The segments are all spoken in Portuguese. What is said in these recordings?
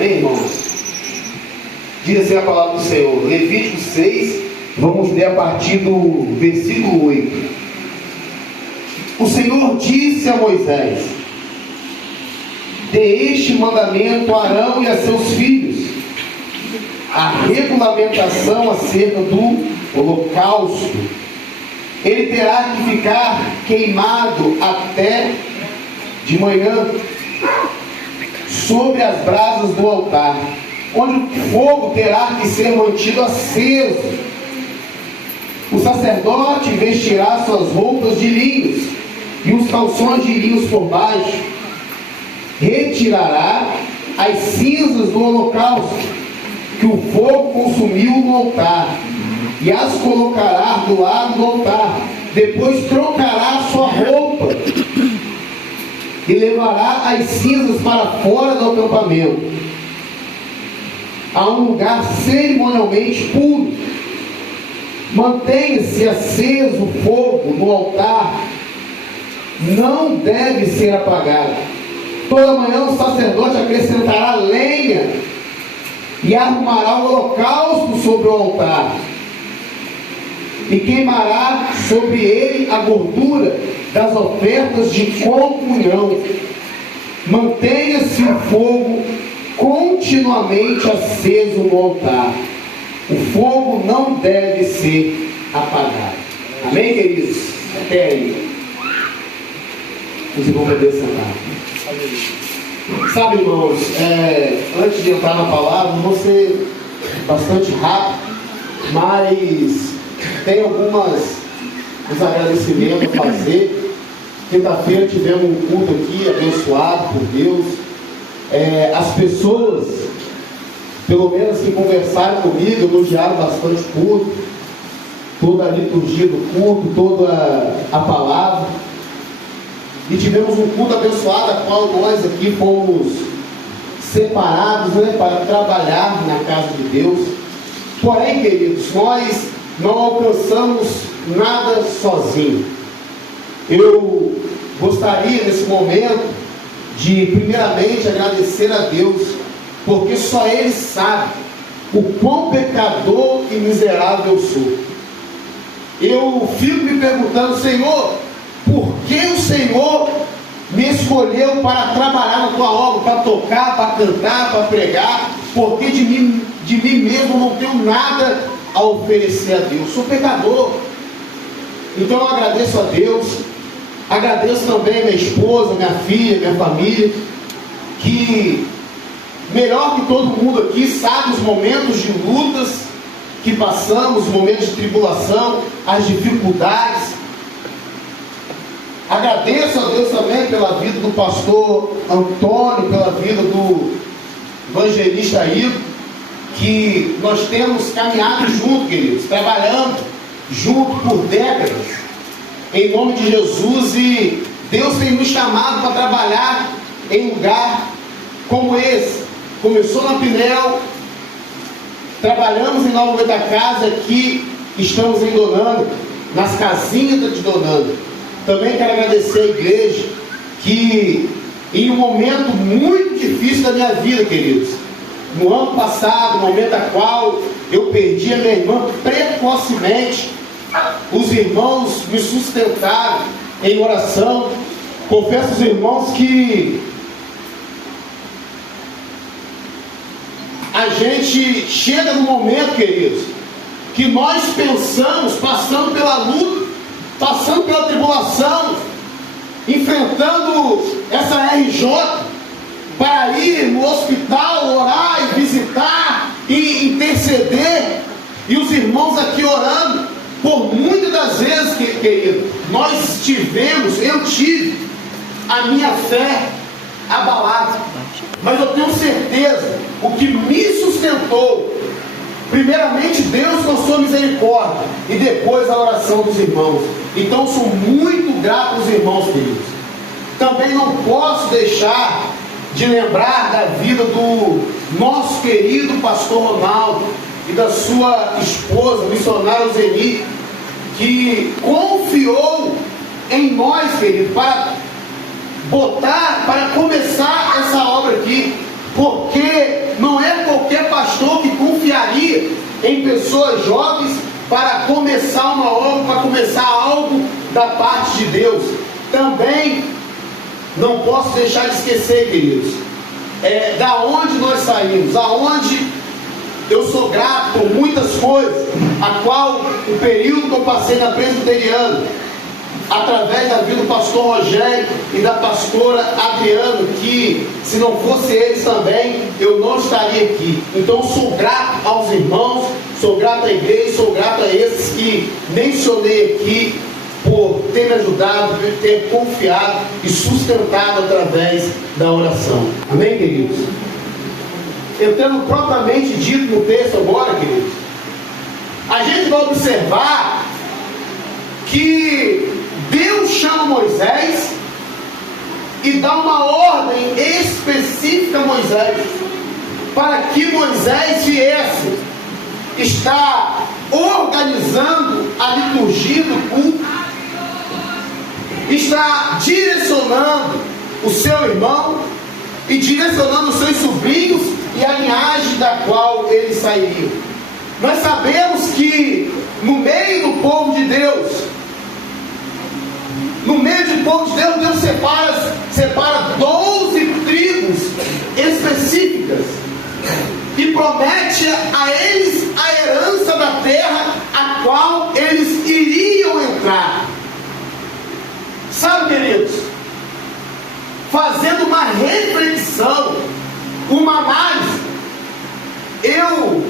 Amém, irmãos? Diz assim a palavra do Senhor, Levítico 6, vamos ler a partir do versículo 8. O Senhor disse a Moisés: dê este mandamento a Arão e a seus filhos, a regulamentação acerca do holocausto. Ele terá que ficar queimado até de manhã sobre as brasas do altar, onde o fogo terá que ser mantido aceso. O sacerdote vestirá suas roupas de linhos e os calções de linhos por baixo. Retirará as cinzas do holocausto que o fogo consumiu no altar e as colocará do lado do altar. Depois trocará sua roupa e levará as cinzas para fora do acampamento, a um lugar cerimonialmente puro. Mantenha-se aceso o fogo no altar, não deve ser apagado. Toda manhã o sacerdote acrescentará lenha e arrumará o holocausto sobre o altar e queimará sobre ele a gordura das ofertas de comunhão. Mantenha-se o fogo continuamente aceso no altar. O fogo não deve ser apagado. Amém, queridos? Até aí. Os irmãos devem sentar. Sabe, irmãos, antes de entrar na palavra, vou ser bastante rápido, mas tem uns agradecimentos a fazer. Quinta-feira tivemos um culto aqui, abençoado por Deus. As pessoas, pelo menos que conversaram comigo, elogiaram bastante o culto, toda a liturgia do culto, toda a palavra. E tivemos um culto abençoado, a qual nós aqui fomos separados, para trabalhar na casa de Deus. Porém, queridos, nós não alcançamos nada sozinhos. Eu gostaria nesse momento de primeiramente agradecer a Deus, porque só Ele sabe o quão pecador e miserável eu sou. Eu fico me perguntando: Senhor, por que o Senhor me escolheu para trabalhar na tua obra, para tocar, para cantar, para pregar? Porque de mim mesmo não tenho nada a oferecer a Deus. Sou pecador. Então eu agradeço a Deus, agradeço também a minha esposa, minha filha, minha família, que melhor que todo mundo aqui sabe os momentos de lutas que passamos, os momentos de tribulação, as dificuldades. Agradeço a Deus também pela vida do pastor Antônio, pela vida do evangelista Ivo, que nós temos caminhado junto, queridos, trabalhando junto por décadas, em nome de Jesus. E Deus tem nos chamado para trabalhar em lugar como esse. Começou na Pinel, trabalhamos em Nova da Casa, aqui estamos em Donando, nas casinhas de Donando. Também quero agradecer a igreja, que em um momento muito difícil da minha vida, queridos, no ano passado, no momento a qual eu perdi a minha irmã precocemente, os irmãos me sustentaram em oração. Confesso aos irmãos que a gente chega no momento, queridos, que nós pensamos, passando pela luta, passando pela tribulação, enfrentando essa RJ, para ir no hospital, orar e visitar e interceder, e os irmãos aqui orando. Por muitas das vezes, querido, eu tive a minha fé abalada, mas eu tenho certeza, o que me sustentou, primeiramente Deus com a sua misericórdia, e depois a oração dos irmãos. Então sou muito grato aos irmãos, queridos. Também não posso deixar de lembrar da vida do nosso querido pastor Ronaldo e da sua esposa, missionária Zeni, que confiou em nós, querido, para começar essa obra aqui, porque em pessoas jovens para começar uma obra, para começar algo da parte de Deus. Também não posso deixar de esquecer, queridos, da onde nós saímos, aonde eu sou grato por muitas coisas, a qual o período que eu passei na Presbiteriana, através da vida do pastor Rogério e da pastora Adriana, que se não fosse eles também, eu não estaria aqui. Então sou grato aos irmãos, sou grato à igreja, sou grato a esses que mencionei aqui, por ter me ajudado, por ter confiado e sustentado através da oração. Amém, queridos? Entrando propriamente dito no texto agora, queridos, a gente vai observar que Deus chama Moisés e dá uma ordem específica a Moisés, para que Moisés viesse estar organizando a liturgia do culto, está direcionando o seu irmão e direcionando os seus sobrinhos e a linhagem da qual eles sairiam. Nós sabemos que no meio do povo de Deus, Deus separa 12 tribos específicas e promete a eles a herança da terra a qual eles iriam entrar. Sabe, queridos, fazendo uma reflexão, uma análise, eu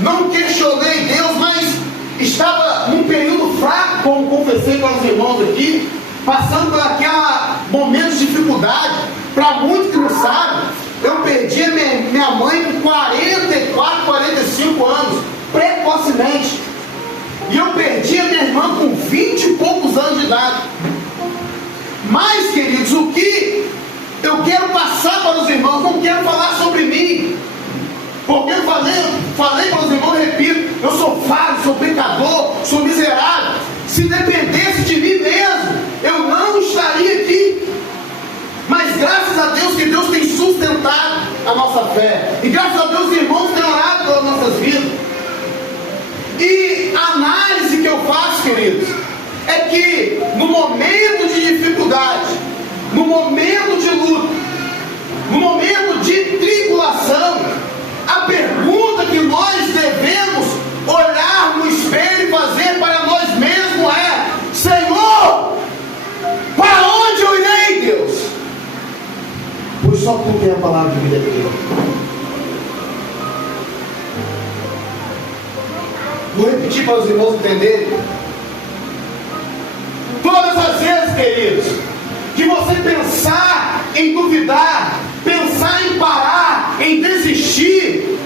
não questionei Deus, mas estava num período fraco, como confessei para os irmãos aqui, passando por aquele momento de dificuldade. Para muitos que não sabem, eu perdi a minha mãe com 44, 45 anos, precocemente, e eu perdi a minha irmã com 20 e poucos anos de idade. Mas, queridos, o que eu quero passar para os irmãos, não quero falar sobre mim, porque eu falei para os irmãos, repito, eu sou falho, sou pecador, sou miserável. Se dependesse de mim mesmo, eu não estaria aqui. Mas graças a Deus que Deus tem sustentado a nossa fé, e graças a Deus os irmãos têm orado pelas nossas vidas. E a análise que eu faço, queridos, é que no momento de dificuldade, no momento de luta, no momento de tribulação, a pergunta que nós devemos olhar no espelho e fazer para nós mesmos é: Senhor, para onde eu irei, Deus? Pois só Tu tem a palavra de vida eterna. Vou repetir para os irmãos entenderem. Todas as vezes, queridos, que você pensar em duvidar, pensar em parar, em desistir,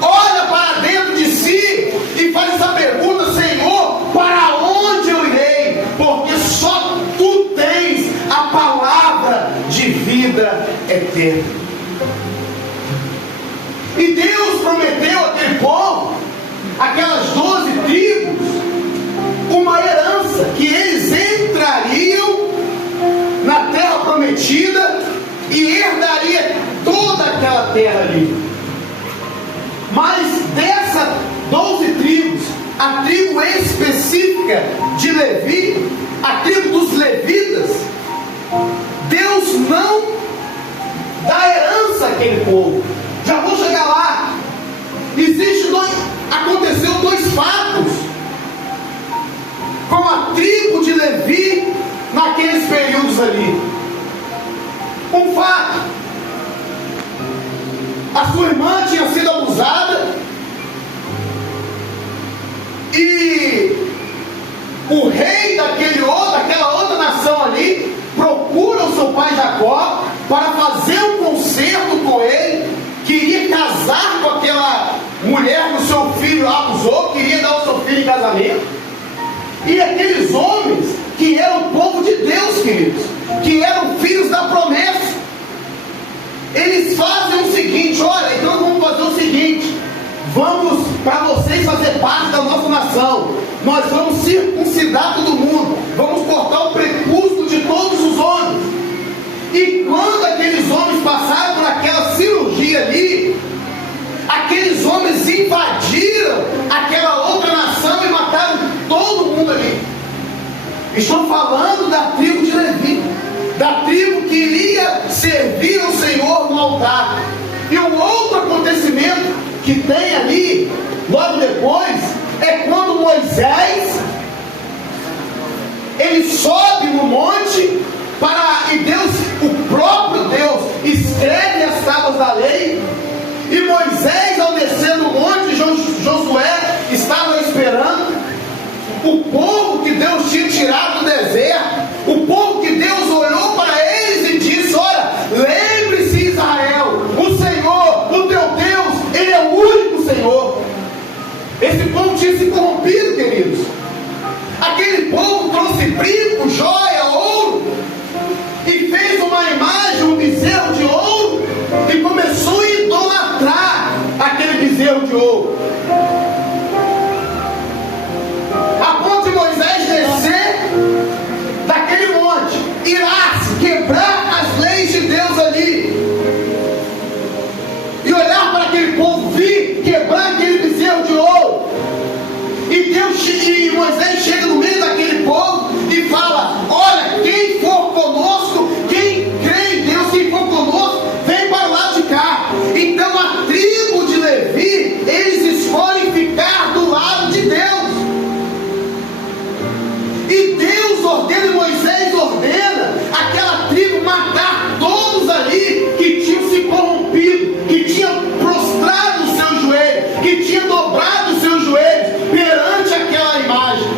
olha para dentro de si e faz essa pergunta: Senhor, para onde eu irei? Porque só Tu tens a palavra de vida eterna. E Deus prometeu àquele povo, aquelas 12 tribos, uma herança, que eles entrariam na terra prometida e herdaria toda aquela terra ali. Mas dessas 12 tribos, a tribo específica de Levi, a tribo dos levitas, Deus não dá herança àquele povo. Já vou chegar lá. Aconteceu dois fatos com a tribo de Levi naqueles períodos ali. Um fato: a sua irmã tinha sido abusada e o rei daquela outra nação ali procura o seu pai Jacó para fazer um concerto com ele. Queria casar com aquela mulher que o seu filho abusou, queria dar o seu filho em casamento. E aqueles homens que eram o povo de Deus, queridos, que eram filhos da promessa, eles fazem o seguinte: olha, então vamos fazer o seguinte, vamos, para vocês fazer parte da nossa nação, nós vamos circuncidar todo mundo, vamos cortar o prepúcio de todos os homens. E quando aqueles homens passaram por aquela cirurgia ali, aqueles homens invadiram Estou falando da tribo de Levi, da tribo que iria servir ao Senhor no altar. E um outro acontecimento que tem ali, logo depois, é quando Moisés, ele sobe no monte e Deus, o próprio Deus, escreve as tábuas da lei. E Moisés, ao descer no monte, Josué estava esperando. O povo que Deus tinha tirado do deserto, o povo que Deus olhou para eles e disse: olha, lembre-se, Israel, o Senhor, o teu Deus, Ele é o único Senhor. Esse povo tinha se corrompido, queridos. Aquele povo trouxe brinco, joia, ouro, e fez uma imagem, um bezerro de ouro, e começou a idolatrar aquele bezerro de ouro. A ponto de Moisés descer daquele monte, irar-se, quebrar as leis de Deus ali, e olhar para aquele povo, vir quebrar aquele bezerro de ouro. E Moisés chega no meio daquele povo e fala: olha, quem for conosco, quem crê em Deus, quem for conosco, vem para o lado de cá. Então a tribo de Levi, eles escolhem ficar do lado de Deus. E Deus ordena, e Moisés ordena aquela tribo matar todos ali que tinham se corrompido, que tinham prostrado os seus joelhos, que tinham dobrado os seus joelhos perante aquela imagem.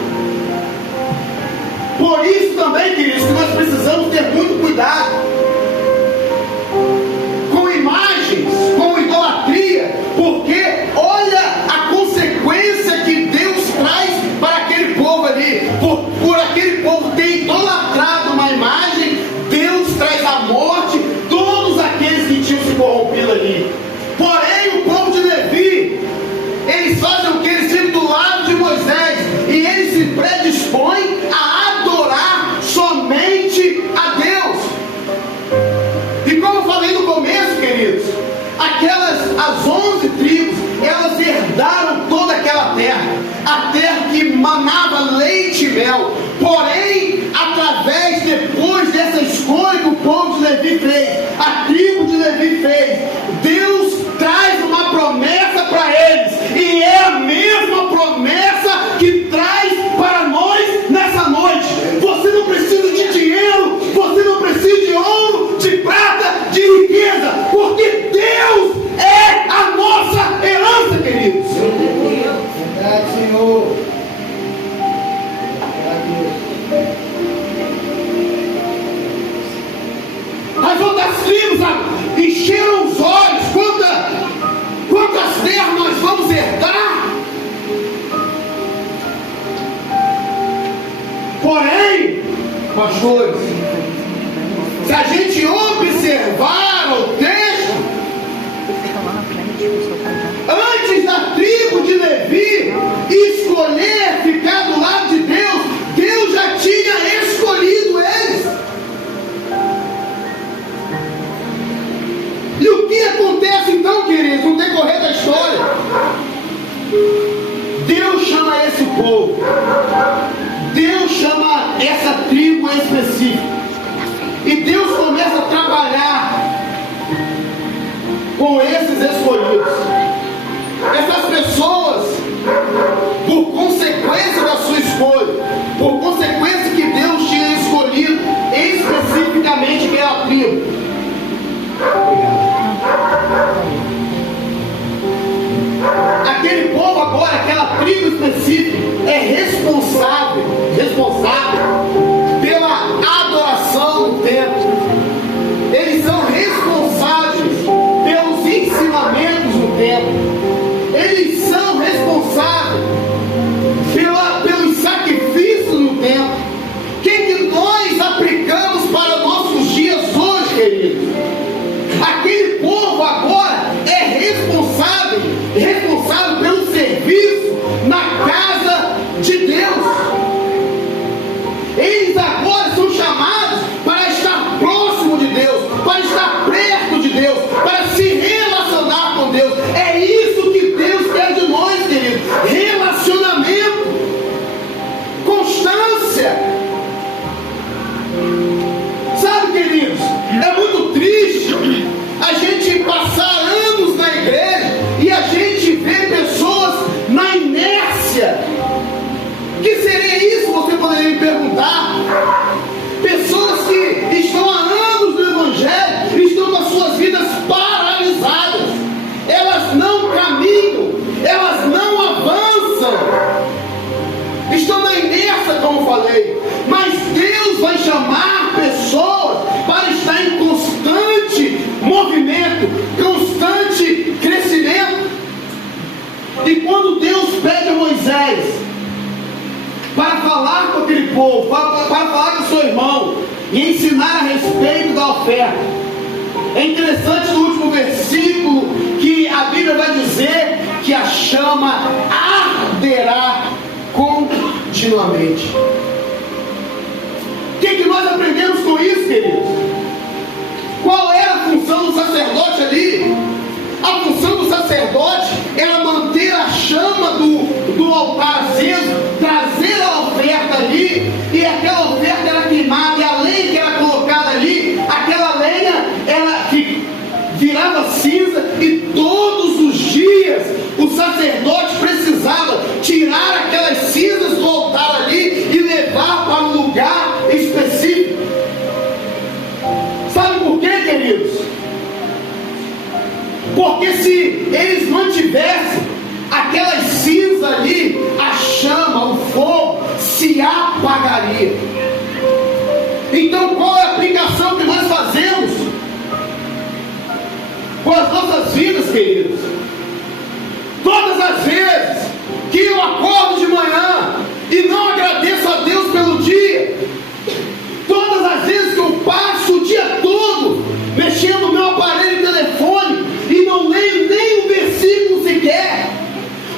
Por isso também, queridos, que nós precisamos ter muito cuidado com imagens, com idolatria, porque olha a consequência que Deus traz para aquele povo ali. Por aquele povo ter idolatrado uma imagem, Deus traz a morte todos aqueles que tinham se corrompido ali. Porém, o povo de Levi, eles fazem o que? Eles ficam do lado de Moisés e eles se predispõem a adorar somente a Deus. E como eu falei no começo, queridos, as 11 tribos, elas herdaram toda aquela terra, a terra que manava leite e mel. Porém, depois dessa escolha que o povo de Levi fez, a tribo de Levi fez, Deus traz uma promessa para eles, e é a mesma promessa que traz para nós nessa noite. Você não precisa de dinheiro, você não precisa de ouro, de prata, de riqueza, porque Deus é a nossa herança, queridos. Verdade, Senhor. As outras tribos encheram os olhos. Quantas terras nós vamos herdar? Porém, pastores, se a gente observar o texto, antes da tribo de Levi escolher ficar do lado de Deus, Deus já tinha escolhido eles. E o que acontece então, queridos, no decorrer da história? Deus chama esse povo, Deus chama essa tribo específica, e Deus começa a trabalhar com esses escolhidos. Essas pessoas, por consequência da sua escolha, por consequência que Deus tinha escolhido especificamente aquela tribo, aquele povo agora, aquela tribo específica, é responsável pela adoração no templo. Eles são responsáveis pelos ensinamentos no templo. Eles são responsáveis pelos sacrifícios no templo. O que nós aplicamos para nossos dias hoje, queridos? Aquele povo agora é responsável pelo serviço na casa de Deus. Eles agora são chamados para estar próximo de Deus, para estar perto de Deus, para se relacionar com Deus. É isso que Deus quer de nós, queridos. Relacionamento, constância, oferta. É interessante no último versículo que a Bíblia vai dizer que a chama arderá continuamente. O que nós aprendemos com isso, queridos? Qual era a função do sacerdote ali? A função do sacerdote era manter a chama do altar aceso, trazer a oferta ali, e aquela oferta era queimada, e a lenha que era colocada ali, aquela lenha ela virava cinza, e todos os dias o sacerdote precisava tirar aquelas cinzas do altar ali e levar para um lugar específico. Sabe por quê, queridos? Porque se eles mantivessem aquelas cinzas ali, a chama, o fogo se apagaria. Então qual é a aplicação que nós fazemos com as nossas vidas, queridos? Todas as vezes que eu acordo de manhã e não agradeço a Deus pelo dia, todas as vezes que eu passo o dia todo mexendo no meu aparelho de telefone e não leio nem um versículo sequer,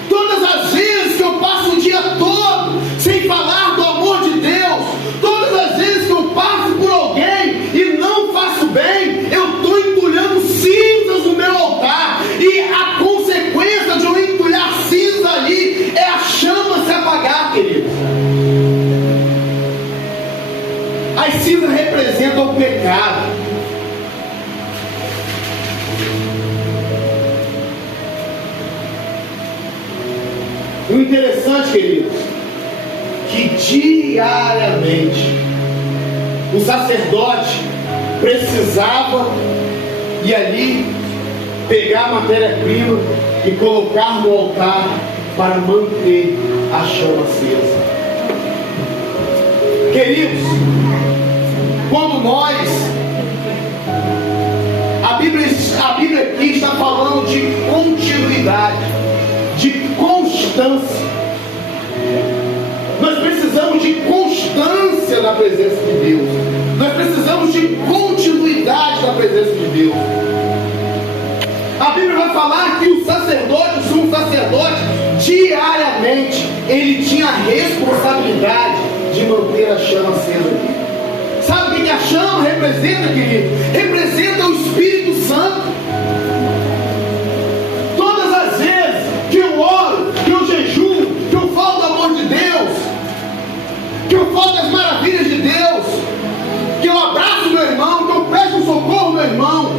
todas as vezes que eu passo o dia todo sem falar do amor de Deus, todas as vezes que eu passo por alguém e não faço bem, eu estou entulhando cinzas no meu altar, e a consequência de eu entulhar cinza ali é a chama se apagar, querido. As cinzas representam o pecado. O interessante, queridos, que diariamente o sacerdote precisava ir ali pegar a matéria-prima e colocar no altar para manter a chama acesa. Queridos, quando nós, a Bíblia aqui está falando de continuidade, de constância. Nós precisamos de constância na presença de Deus. Nós precisamos de continuidade na presença de Deus. A Bíblia vai falar que o sacerdote, o sumo sacerdote, diariamente, ele tinha a responsabilidade de manter a chama acesa. Sabe o que a chama representa, querido? Representa o Espírito Santo. Todas as vezes que eu oro, que eu jejuo, que eu falo do amor de Deus, que eu falo das maravilhas de Deus, que eu abraço meu irmão, que eu peço socorro ao meu irmão,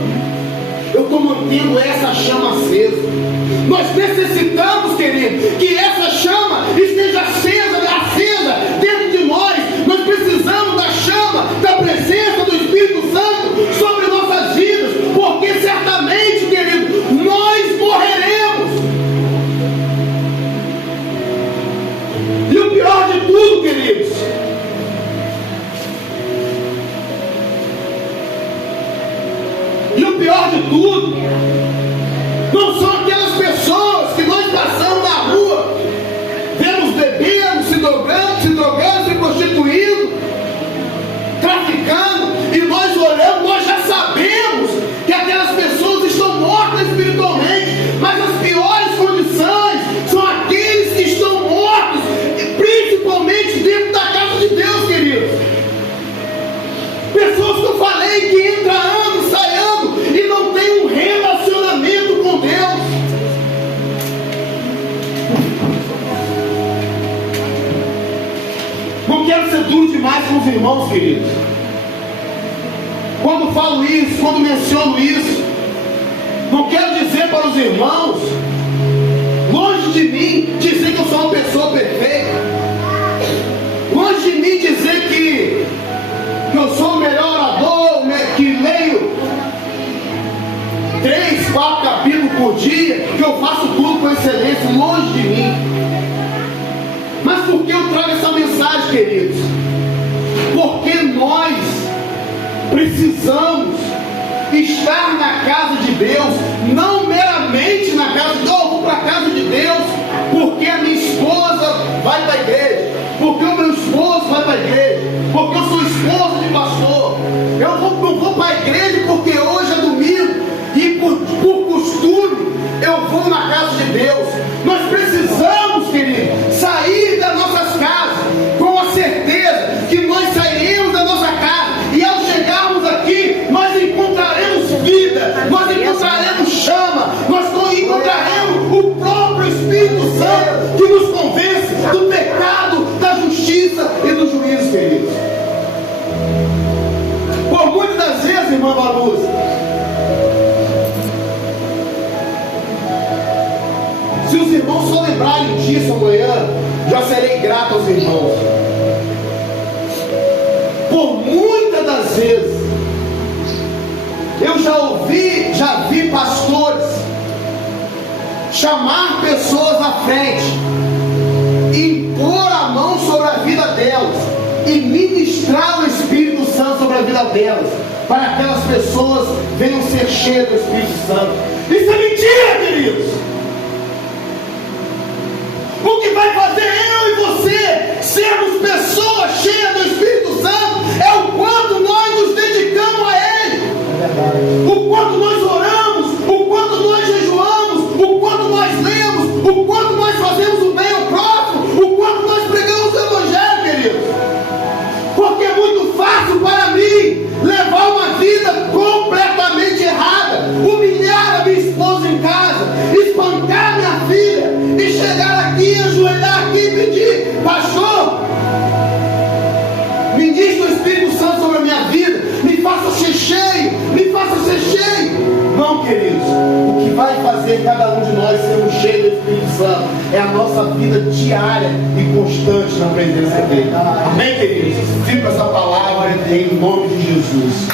eu estou mantendo essa chama acesa. Nós necessitamos, querido, que essa chama esteja acesa dentro de nós. Nós precisamos da chama, da presença do Espírito Santo sobre nossas vidas, porque certamente, querido, nós morreremos. E o pior de tudo, queridos, não são aquelas pessoas que nós passamos na rua, vemos bebendo, se drogando, se prostituindo, traficando, e nós olhamos, nós já sabemos que aquelas pessoas estão mortas espiritualmente, mas as piores condições são aqueles que estão mortos, principalmente dentro da casa de Deus, queridos. Pessoas que eu falei que entra ano, sai ano e não tem um relacionamento com Deus. Não quero ser duro demais com os irmãos, queridos. Quando falo isso, quando menciono isso, não quero dizer para os irmãos, longe de mim dizer que eu sou uma pessoa perfeita, longe de mim dizer que eu sou o melhor orador, que leio 3, 4 capítulos por dia, que eu faço tudo com excelência, longe de mim. Mas por que eu trago essa mensagem, queridos? Porque nós precisamos estar na casa de Deus, não meramente na casa de Deus. Eu vou para a casa de Deus porque a minha esposa vai para a igreja, porque o meu esposo vai para a igreja, porque eu sou esposa de pastor. Eu não vou para a igreja eu vou na casa de Deus. Nós precisamos, querido, sair das nossas casas com a certeza que nós sairemos da nossa casa e ao chegarmos aqui, nós encontraremos vida, nós encontraremos chama, nós encontraremos o próprio Espírito Santo que nos convence do pecado, da justiça e do juízo, queridos. Por muitas das vezes, irmã Valuz, se os irmãos só lembrarem disso amanhã, já serei grato aos irmãos. Por muitas das vezes, eu já vi pastores chamar pessoas à frente, impor a mão sobre a vida delas e ministrar o Espírito Santo sobre a vida delas, para que aquelas pessoas venham ser cheias do Espírito Santo. Isso é mentira, queridos. O que vai fazer eu e você sermos pessoas cheias do Espírito Santo é o quanto nós nos dedicamos a Ele, o quanto nós oramos, o quanto nós jejuamos, o quanto nós lemos, o quanto nós fazemos o bem ao próximo, o quanto nós pregamos o Evangelho, queridos. Porque é muito fácil para mim levar uma vida completamente errada, humilhar a minha esposa em casa, espancar minha filha e chegar aqui, ajoelhar aqui e pedir: pastor, ministre o Espírito Santo sobre a minha vida, me faça ser cheio, me faça ser cheio. Não, queridos, o que vai fazer cada um de nós sermos cheios do Espírito Santo é a nossa vida diária e constante na presença dele. Amém, queridos? Fica essa palavra em nome de Jesus.